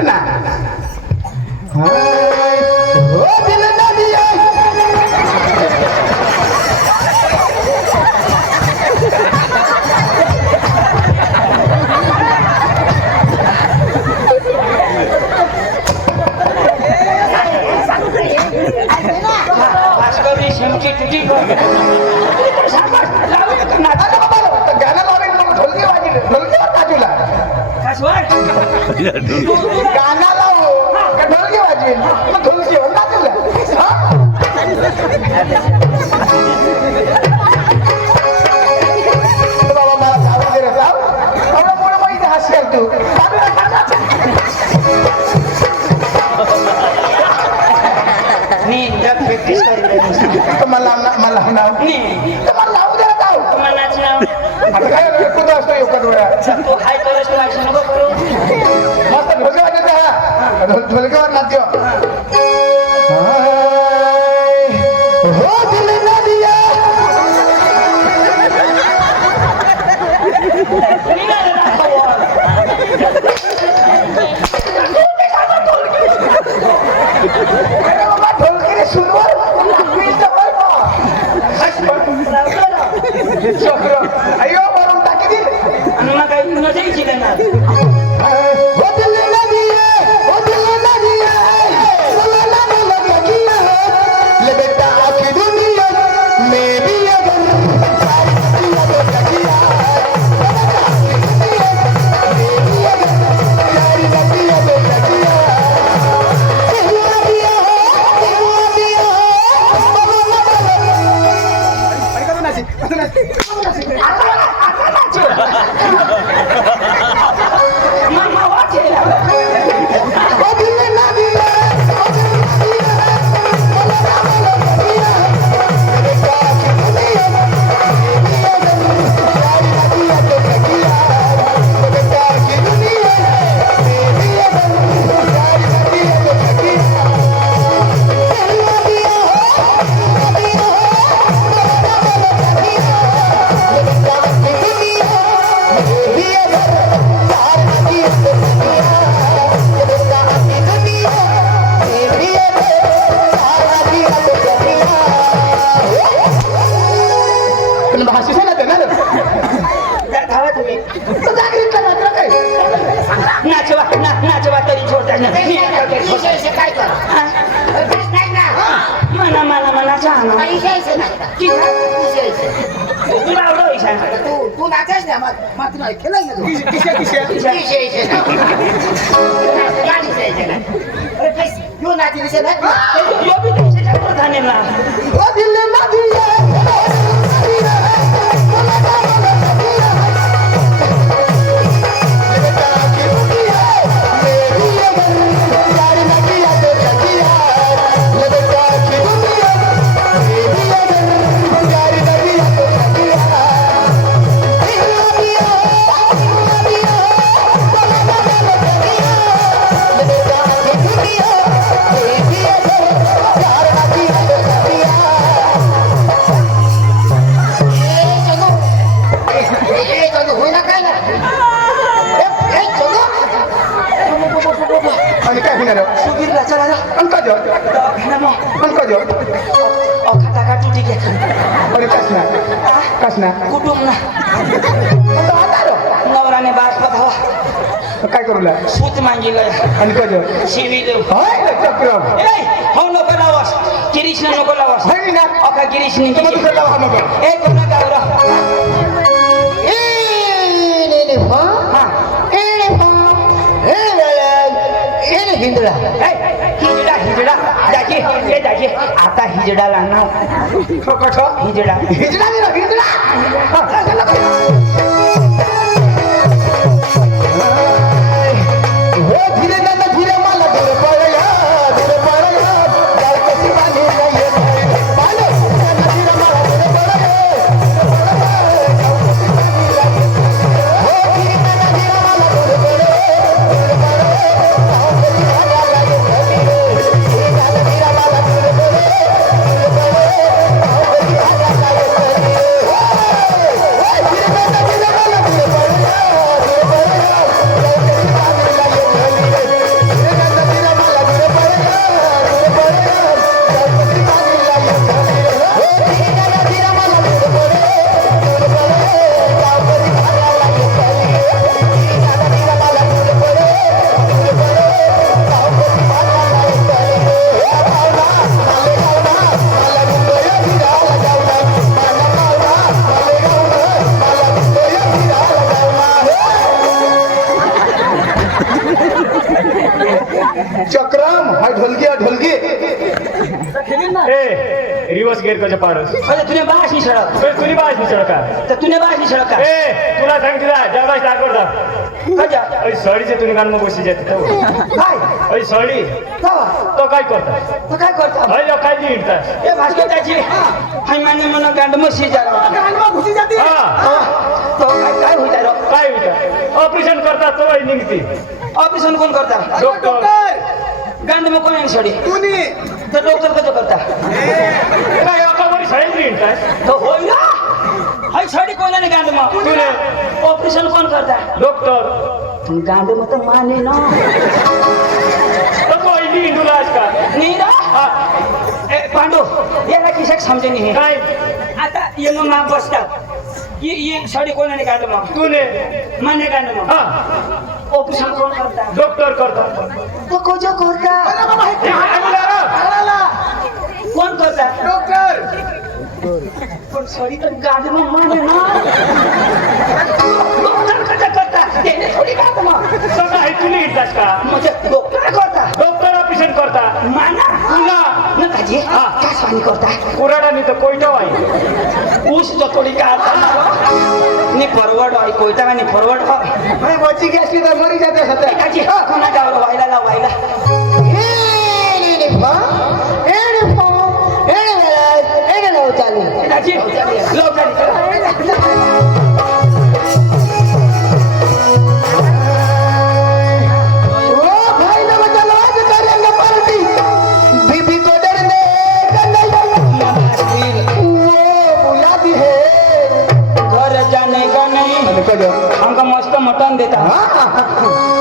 ना हो दिल नदिया गाना लावू का ढोलकी वाजवी मग ढोलकी हो ना तुला बाबा मला जाऊ दे रे जाऊ एवढं मोठं माहिती हसशील तू मला लावू दे रे जाऊ आता काय कुठं असतो एका डोळ्यात मस्त ढोलके वाजत हा ढोलकेवर नाट्य हो दिल नदिया ढोलकी सुनवर अयो वरून टाकी दिल आणि मग काही नजर चिकणार तू नाचायच ना मात्र खेळायला नवराने बास पधावा काय करू सूत मागितलं आणि कधी शिवी देऊ हो नको लावास गिरीशने नको लावास अका गिरीशने एक गावरा हिजडा हिजडा हिजडा जागे हे जागे आता हिजडाला नाव हिजडा हिजडा हिजडा Hey! रिवर्स गिअर कसं पाडस अरे तुने बास नाही सडक तुझी बाज नाही सडका तर तुने बास नाही सडक का ए तुला सांगितलं जेवढा स्टार्ट करता कजा अरे सडीचे तुम्ही गाणं बसी जाते तो काय अरे सडी जावा तो काय करता तो काय करता अरे काय हिंडता ए भास्कर त्याची हाय माने मन गांड मशी जा गांड घुसी जाते हा तो काय होईता रो काय होतं ऑपरेशन करता तो निघती ऑपरेशन कोण करता डॉक्टर गांड में कोण सडी तुनी तर डॉक्टर कसं करता काय अकावरी शाळेत हिंडताय तो होई ना हाय सडी कोणाने गांड में तुने ऑपरेशन कोण करता डॉक्टर तुम गांड में तो माने ना तो पहिली हिंदूलास का नहीं ना हा ए पांडू याला किसक समजे नहीं काय आता ये मग माप बसतात ये साडी कोणाने गांड में तुने माने गांड में हा ऑपरेशन कोण करता डॉक्टर करता तो कोजो करता कोण करता डॉक्टर पण सॉरी तर गांड में माने ना डॉक्टर कसं करता त्याने थोडी गांड में सगळं आहे तुला हिंडतास का म्हणजे डॉक्टर करता डॉक्टर ऑपरेशन करता माना तुला न काजी हा. काय स्वानी करता कुराडा नाही तर कोयटा आहे ऊस जो थोडी काढता नि फॉरवर्ड आहे कोयता का नि फॉरवर्ड मैं बची गॅसली तर मरी जाते सध्या काजी कोणा जावं वायला लाव वायला काजी लाव घर जाने का नहीं हमका मस्त मटन देता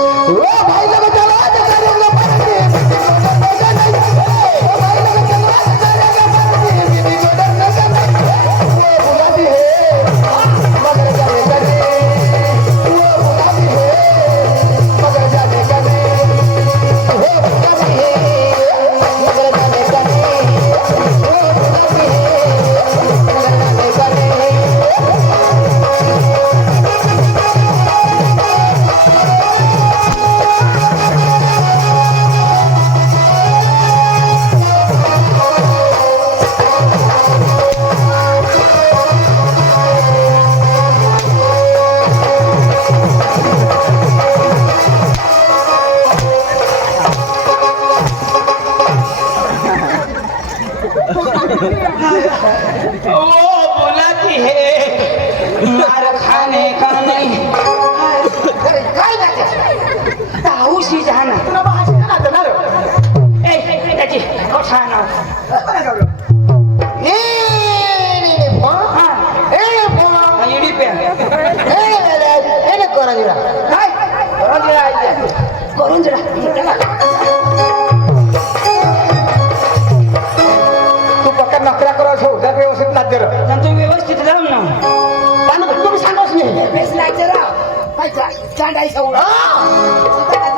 वो बुलाती है मार खाने का नहीं ताऊशी जाना ए त्याची खाना इडी पे काय करून जरा तू पक्का नकरा करा ठेव जर व्यवस्थित नाच जरा तू व्यवस्थित जाऊ ना तुम्ही सांगाच नाही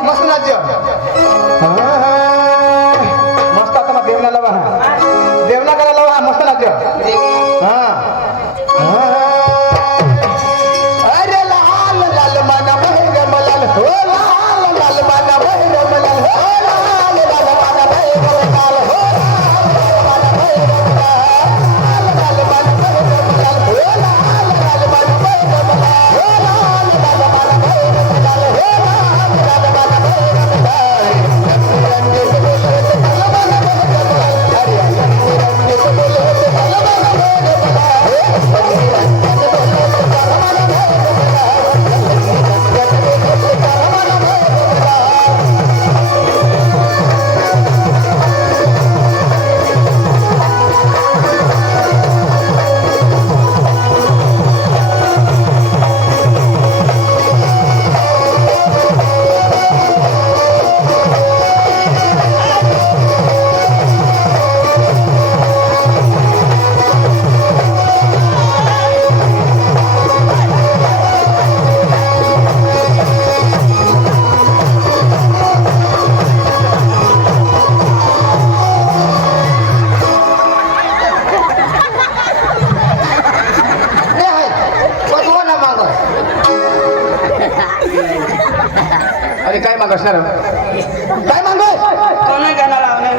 मस्त नाच मस्त आता मग देवला लावा देवला करा लावा मस्त नाच अरे लाल लाल माना बहिर मलाल हो लाल लाल माना बहिर मलाल हो लाल लाल माना बहिर मलाल हो लाल लाल माना बहिर मलाल हो लाल लाल माना बहिर मलाल हो लाल लाल माना बहिर मलाल हो लाल लाल माना बहिर मलाल रंग से बोले तो माना बहिर मलाल अरे रंग से बोले तो माना बहिर मलाल रंग से बोले तो माना बहिर अरे काय मागसणार काय मागस कोणा गाणं लावणार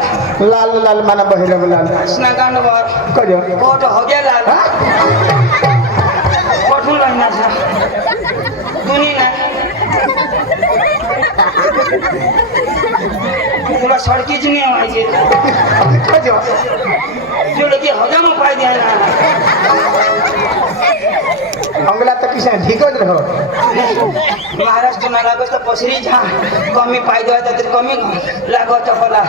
लाल लाल माना बहिरम लाल कृष्ण गांडवर कजो कोट हो गया लाल कोठून लागणार दुनी ना तुला सडकीच नाही व्हायची कजो जो लोक हजाम पाय द्यायला अंगला तर किसान ढिकच रहो महाराष्ट्र लागत तर पसरी झा कमी पाय द्यायचा तर कमी लागत मला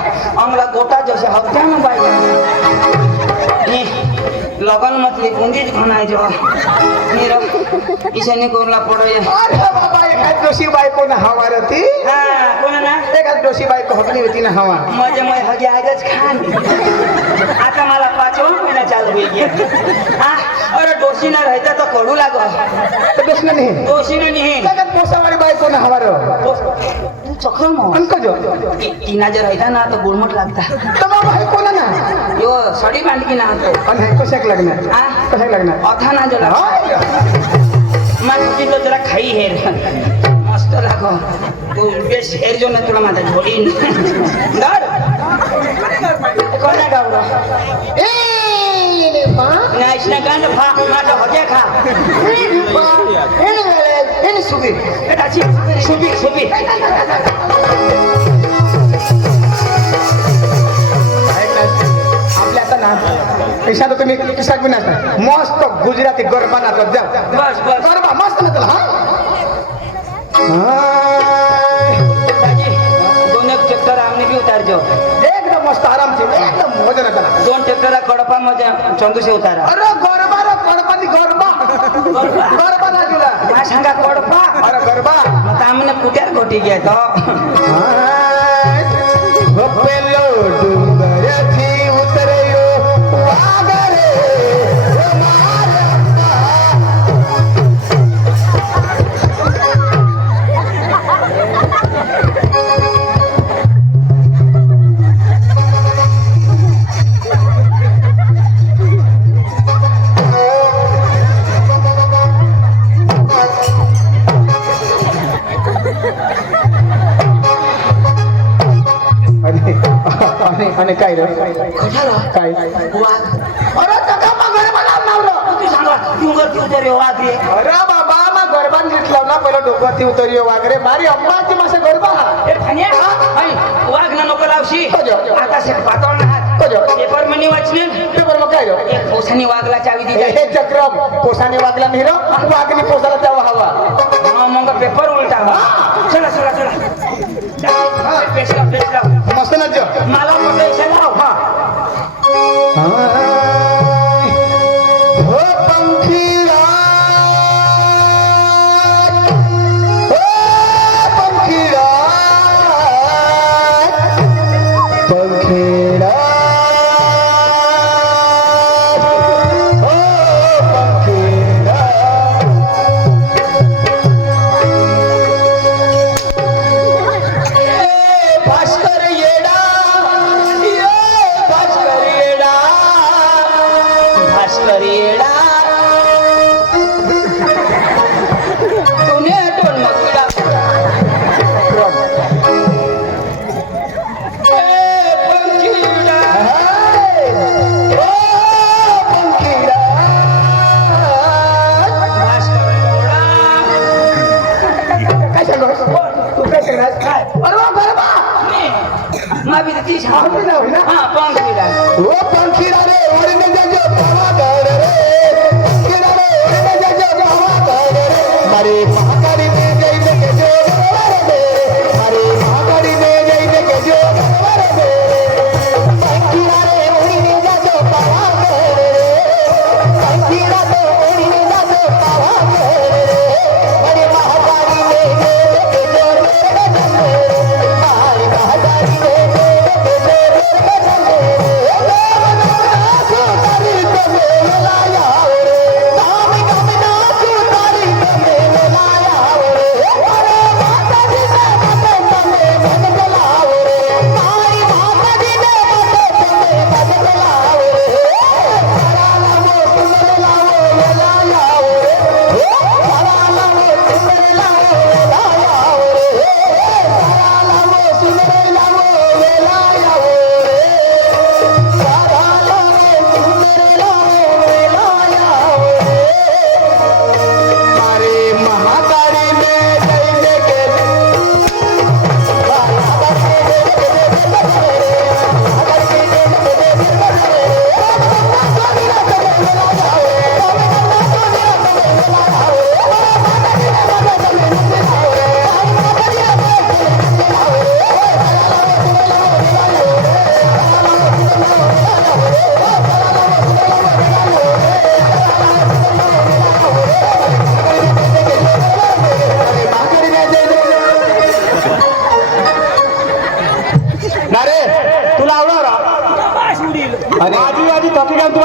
अंगला गोटा जसे हप्त्यानं पाहिजे लगन मतली बुंदीच म्हणायचो निर ईशानी कोरला पडोय अरे बाबा एखाद दोषी बायको ना हवा होती हा कोण ना एखाद दोषी बायको हकली होती ना हवा मजे मग हगे आजच खान आता मला 5 महिना चालू होईल हा अरे डोशी ना राहता तर कडू लाग तर दोष नाही डोशी नाही एखाद पोसावाली बायको ना हवा चक्र मग अंकजो टीना जर राहता ना तर गुळमट लागता तर बाबा हे कोणा ना यो सडी बांधकी ना तो आणि हे कशाक लागणार हा कशाक लागणार अथा ना जला माझी तो जरा खाई हेर मस्त लागो तू बेस हेर जो ना तुला माझा झोडीन डर कोणा गावरा ए रे बा नाईस ना गांड फा माझा होत्या खा हे सुबी एटाची सुबी सुबी आपल्या आता ना पैसा तर तुम्ही किसा बी नाचता मस्त गुजराती गरबा नाचत जा बस बस गरबा मस्त नाचला दाजी 2 चक्कर आमने भी उतार जो एकदम मस्त आराम से एकदम मजा नाचला 2 चक्कर कडपा मजा चंदू से उतारा अरे गरबा रे गणपती गरबा गरबा नाचला काय सांगा कडपा अरे गरबा मग आमने कुठ्यार घोटी घ्या तो पेलो डुंगरथी उतरयो वागरे आणि काय रे काय वाघ अरे तका मग गरबा नावलं तू सांगा डुंगर तू तरी वाघ रे अरे बाबा मग गरबान घेतलं ना पहिलं डोक्यावरती उतरियो वागरे मारी अम्माची मासे गरबा ए फण्या वाघ ना नको लावशी कजो. आता से पातळ ना हात कजो. पेपर मनी वाचले पेपर मग काय रे एक पोसानी वाघला चावी दिली हे चक्रम पोसाने वागला नाही रे वागणी पोसाला तेव्हा हवा मग पेपर उलटा चला चला चला पेशला पेशला मस्त नाच मला पैसे लाव हा हो पंखीरा हो पंखीरा पंखीरा हो पंखीरा भास्कर येडा भास्कर येडा भास्कर येडा तूने टोन मगला पंखीरा ओ पंखीरा काय सांगू तू काय सांगणार काय अरे वा गरबा मावी ती आवडते ना होय ना हा पंख दिला ओ पंखीरा रे ओढणे जाजो पावागढ रे पंखीरा रे ओढणे जाजो पावागढ रे मारे महाकाली ने जैन के जो वर दे मारे महाकाली ने जैन के जो वर दे पंखीरा रे ओढणे जाजो पावागढ रे पंखीरा रे ओढणे जाजो पावागढ रे मारे महाकाली ने जैन के जो वर दे मारे महाकाली ने लाया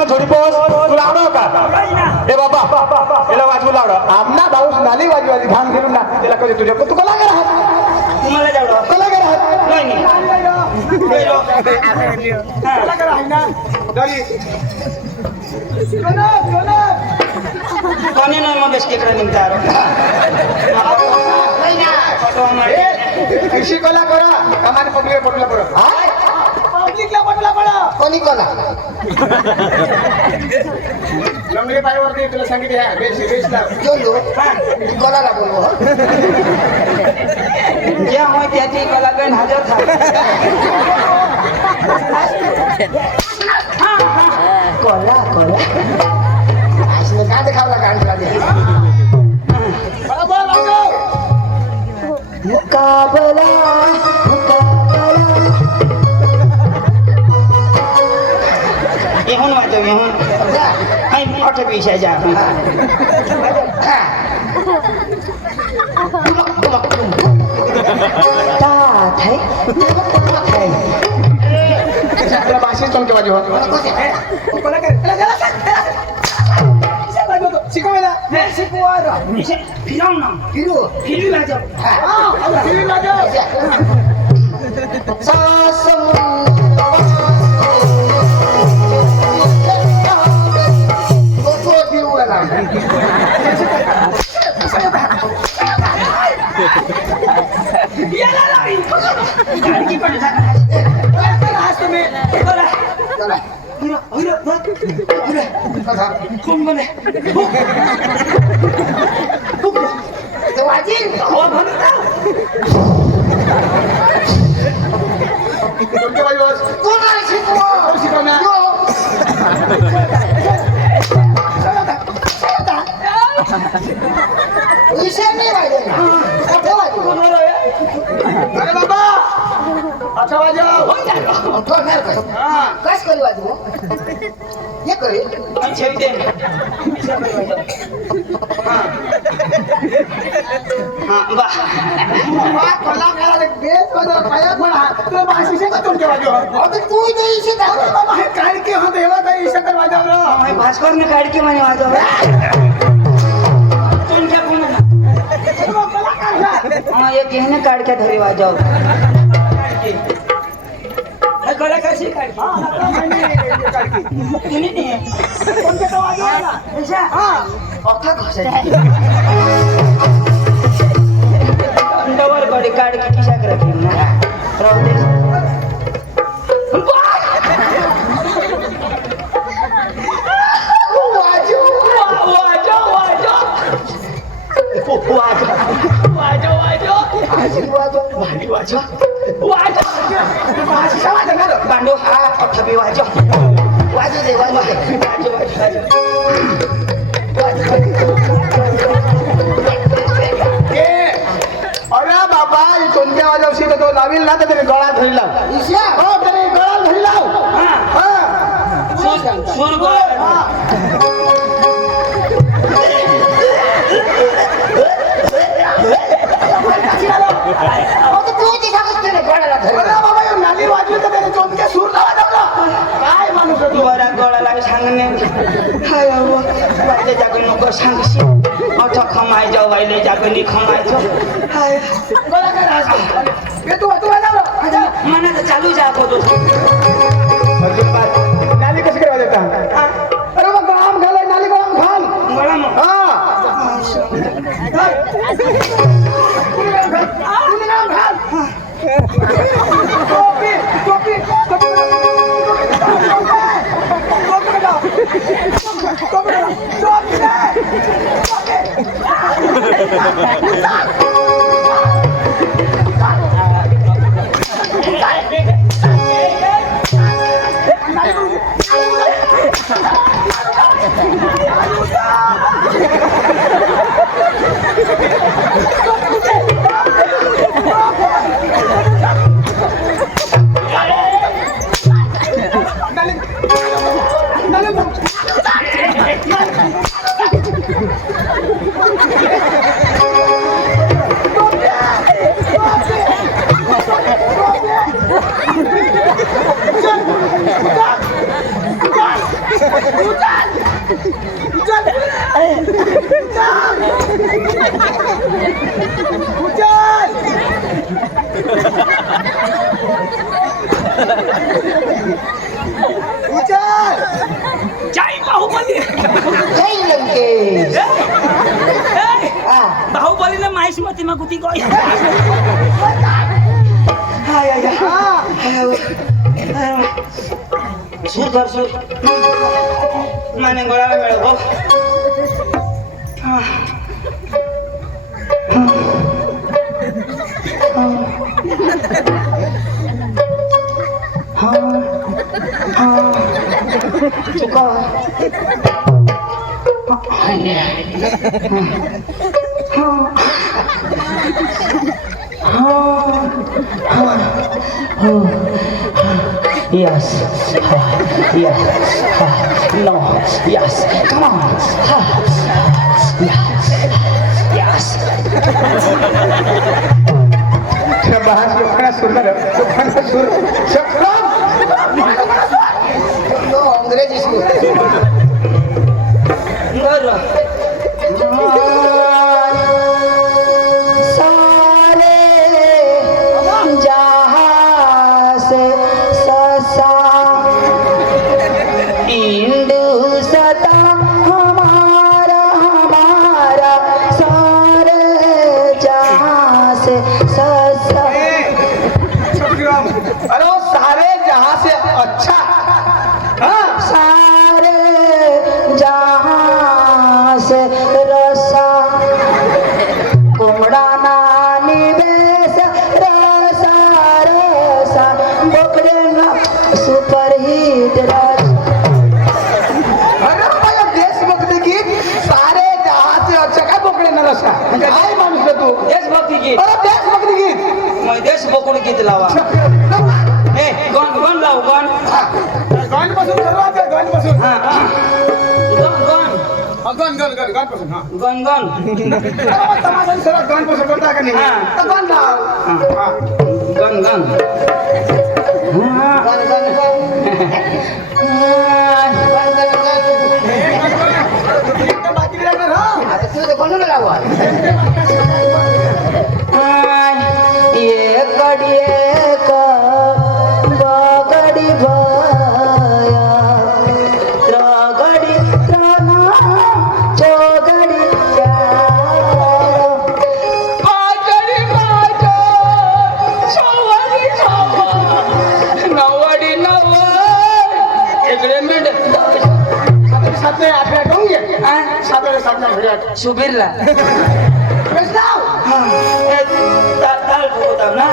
मग झोडी पोस तुला आवडव का ए बाबा याला वाजवू लावड आमना भाऊस नाली वाजवाली घाम घेऊन ना त्याला कधी तुझ्या तू कला कर तुम्हाला जावं कला कर नाही कला कर आहे ना दरी कोणी नाही मग बेस्टिकडे निघतात कशी कला करा कमाने पब्लिकला पडा पब्लिकला पडा कोणी कला लंगडी पायवरती तुला सांगितले आहे बेसला जोलो कलाला बोलव ज्या होय त्याची कलागण हजर था कला कला असं काय देखावला काढला दे बरोबर लागो मुकाबला येऊन वाजव येऊन नाही अठे पैसा जा तुला भाषेत चमके वाजव शिकवायला फिरव ना फिरवी वाजव कोण बोले अरे बाबा अच्छा वाजव कस करी वाजू हे करी छेवते कलाकाराला बेस वाजव पाया पडा तुला भाषी शकत तुमच्या वाजव तू इथे इशे दाखव बाबा हे काय की होत एवढा काही शकत वाजवलं भास्कर ने काढ के म्हणे वाजव तुमच्या कोणाला एक घेणे काढ के धरी वाजव कला कशी काढ डबल गाडी काढ की किशा करत ना राहू दे पांडू हा थबी वाजव वाजू दे अरे बाबा कोणत्या वाजवशी तो लावील ना तर त्याने गळा धरी लाव इशा हो त्याने गळा धरी लाव सूर तू इथे दाखव तुला गोळाला धर अरे बाबा हे नाली वाजली तर त्याने चोंदके सूर लावा लावला काय माणूस आहे तू बरा गोळाला सांगणे हाय वाईले जागं नको सांगशी अठा खमाय जाऊ वाईले जागं नि खमायचो हाय गळा काय राहतो हे तू वाजव मना तर चालू जात होतो नाली कशी करायला देता अरे मग गळाम घालाय नाली गळाम घाल मला मग हा जय बाहुबली जय लंकेश हा बाहुबलीने माहिती मग कुठे काय सूर धर सूर माने गोळाला मिळव चुका Yes. Yes. No. Yes. Come on. Yes. शाबाश लोकांना सुंदर लोकांना सुर चक्रम नो अंग्रेजी स्कूल सारे जहां से ससा इंदु सता हमारा हमारा सारे जहां से ससा अरे सारे जहां से अच्छा सारे जहां से रसा कोमड़ा नानी बेस रसा रसा बोकड़े ना सुपर हिट रस अरे मला देशभक्ती गीत सारे जहां से अच्छा काय बोकड़े ना रसा काय माणूस आहे तू देशभक्ती गीत अरे देशभक्ती गीत मग देश बोकून गीत लावा ए गण गण लाव गण गाणपासून सुरुवात आहे गाणपासून हा गण गण गण गण गण गाणपासून हा गण गण तमाशा सर गाणपासून करता का नाही हा. तर गाण लाव हा गण गण गण गण एकदम बाकी राहणार हा आता तुझं बनवलं लावा एक गडी एक बगडी भया त्रगडी त्रना चौगडी आगडी माझ्या चौवडी चौवा नवडी नव इकडे मिड सातवे आठव्या डोंगे सातव्या सातव्या घड्यात सुबीरला ताल होता ना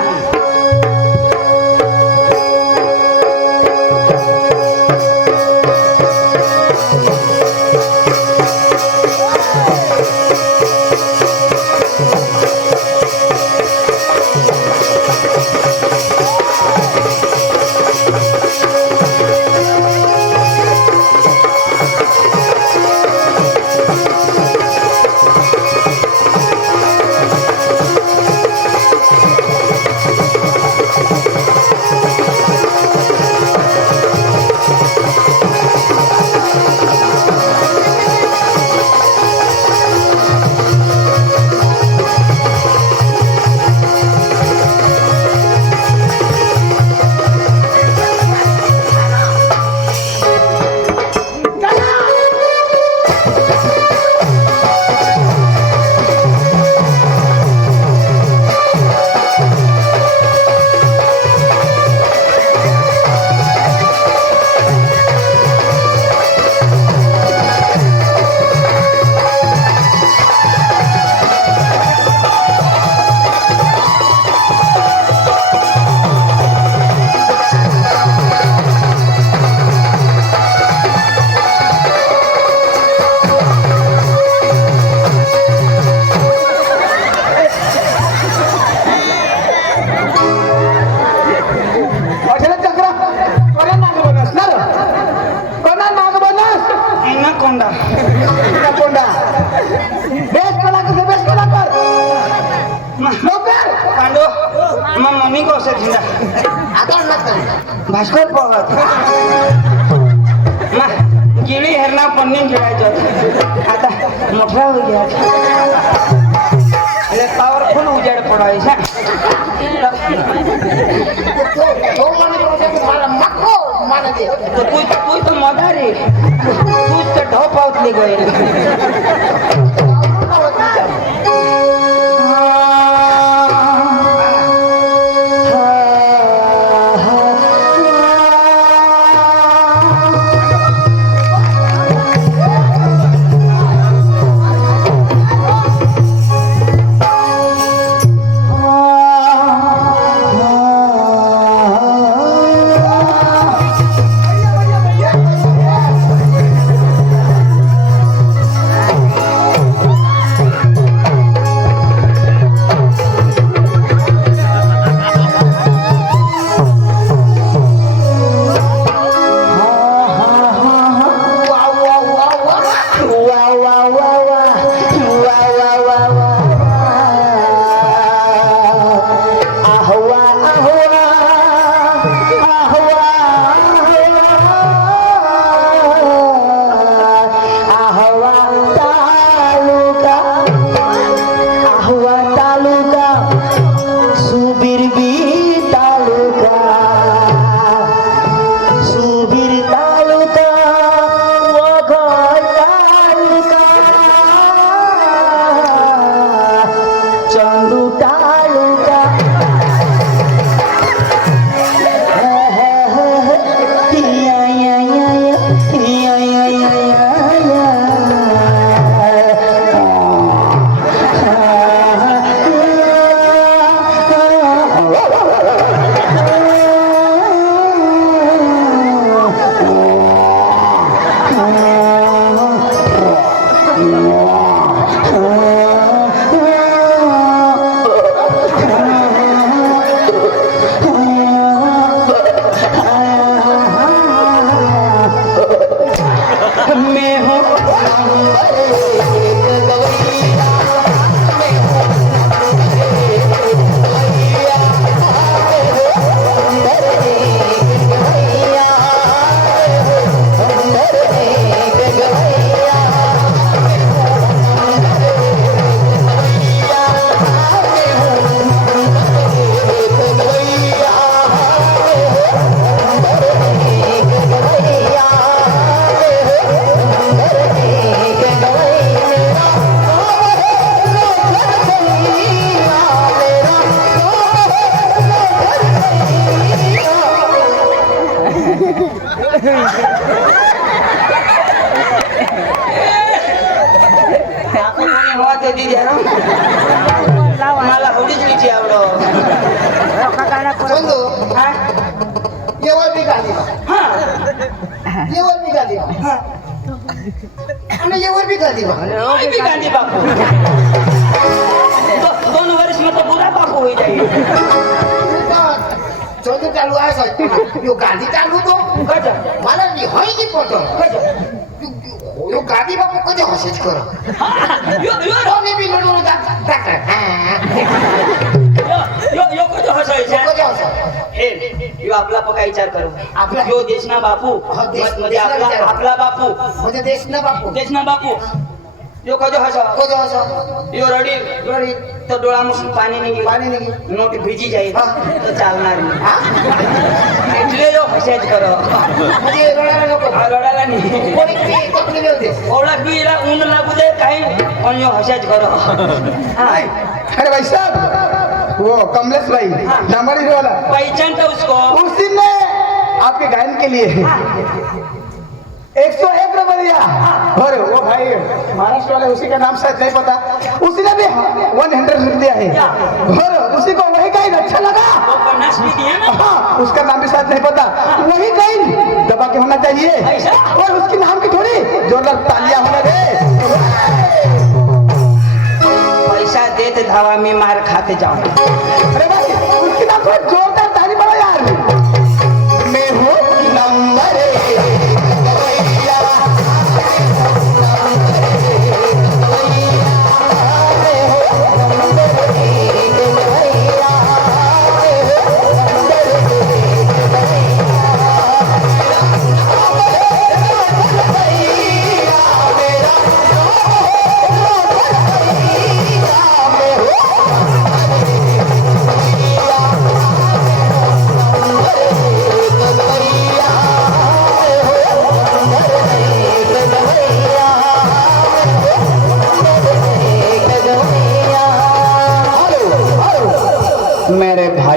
मम्मी को से जिंदा आता लागतं भास्कर पवार गिळी हेरणा पन्नी खेळायचं आता मोठा हो गया એટલે પાવરફુલ ઉજાડ પડાય છે तो माने तो मारा मक्को माने दे તો તું તો મદારી તું તો ઢોપ આવતલી ગઈ मला होडीच लिची आवडो बंधू येवर बी गाली हा येवर बी गाली आणि येवर बी गाली बी गांधी बापू 2 वर्ष में तो बुरा बापू हो जाए चौधरी चालू आहे यो गादी चालू तो मला निहाय की पडतो यो गादी बापू कधी हसेच कर कोणी बी लढून टाक यो कधी हसायचा कधी हस हे यो आपला पका विचार करू आपला यो देशना बापू म्हणजे आपला बापू म्हणजे देशना बापू यो कधी हसा कधी हस यो रडी रडी तो डोळामधून पाणी निघी नोट भिजी जाईल तर चालणार नाही એટલે यो हसायच करो म्हणजे रडायला नको रडायला नाही कोणी कपडे देऊ दे ओळख बी इला ऊन लागू दे काही पण यो हसायच करो अरे भाई साहब वो कमलेश भाई नामड़ी वाला पहचान था उसको उस दिन ने आपके गायन के लिए 101 रुपए दिया और वो भाई महाराष्ट्र वाले उसी का नाम शायद नहीं पता उसने भी 100 दिया है और उसी को वही गायन अच्छा लगा वो 50 भी दिया ना हाँ उसका नाम भी शायद नहीं पता वही गायन दबा के होना चाहिए ऐसा? और उसके नाम की थोड़ी जोरदार तालियां होने दे पैसा देते धावा में मार खाते जाऊं अरे भाई उसके नाम थोड़ा जोरदार ताली बड़ा यार मैं हूँ नंबर एक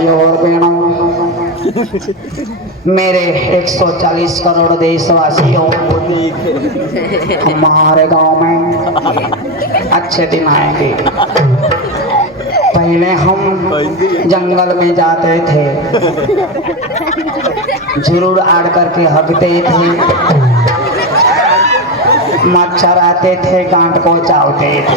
भाइयों और बहनों, मेरे 140 करोड़ देशवासियों, हमारे गांव में अच्छे दिन आएंगे। पहले हम जंगल में जाते थे, जरूर आड़ करके हगते थे, मच्छर आते थे, गांठ को चावते थे।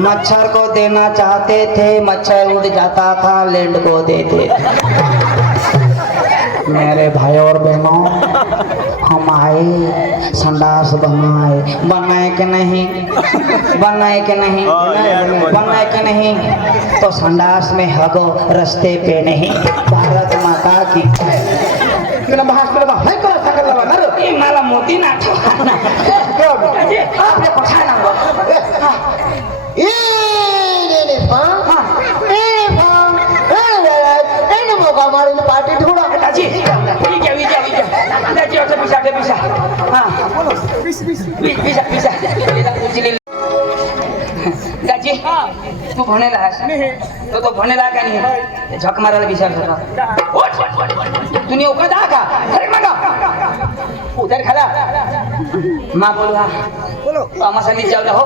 मच्छर को देना चाहते थे, मच्छर उड़ जाता था, लैंड को देते थे। मेरे भाई और बहनों, हम आए, संडास बनाए कि नहीं, बनाए कि नहीं, बनाए कि नहीं, तो संडास में हगो, रास्ते पे नहीं। भारत माता की ये मला मोती ना पार्टी ढूंढा दाजी तू भनेला आहेस तो भनेला का नाही झक मारायला विचार होता तू नेऊ का का अरे मागा उधर खड़ा माँ बोलो हाँ बोलो आम्हा सांगितलं जाऊ हो